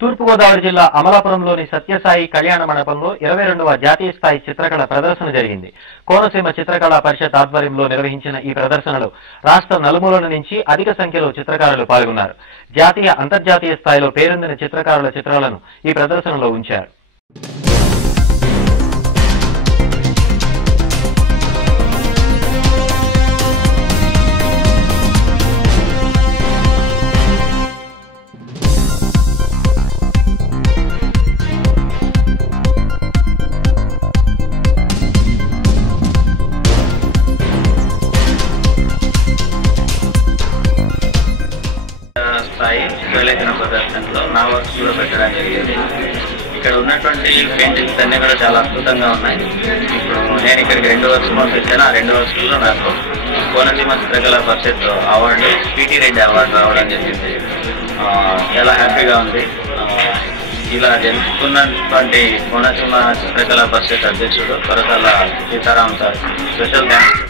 తూర్పుగోదావరి జిల్లా అమలాపురంలోని సత్యసాయి కళ్యాణ మండపంలో 22వ జాతీయ స్థాయి చిత్రకళ ప్రదర్శన జరిగింది. కోనసీమ చిత్రకళా పరిషత్ ఆధ్వర్యంలో నిర్వహించిన ఈ ప్రదర్శనలో రాష్ట్ర నలుమూలల నుంచి అధిక సంఖ్యలో చిత్రకారులు పాల్గొన్నారు. జాతీయ, అంతర్జాతీయ స్థాయిలో పేరొందిన చిత్రకారుల చిత్రాలను ఈ ప్రదర్శనలో ఉంచారు. స్థాయి చిత్రలేఖన ప్రదర్శనలో నా వర్క్స్ కూడా పెట్టడం జరిగింది. ఇక్కడ ఉన్నటువంటి పెయింటింగ్స్ అన్నీ కూడా చాలా అద్భుతంగా ఉన్నాయి. ఇప్పుడు నేను ఇక్కడికి 2 వర్క్స్ పంపించాను. ఆ 2 వర్క్స్లో నాకు కోనసీమ చిత్రకళా పరిషత్ అవార్డు, PT రెడ్డి అవార్డు రావడం జరిగింది. చాలా హ్యాపీగా ఉంది. ఇలా జరుపుకున్నటువంటి కోనసీమ చిత్రకళా పరిషత్ అధ్యక్షుడు Koratala Sitaram sir special thanks.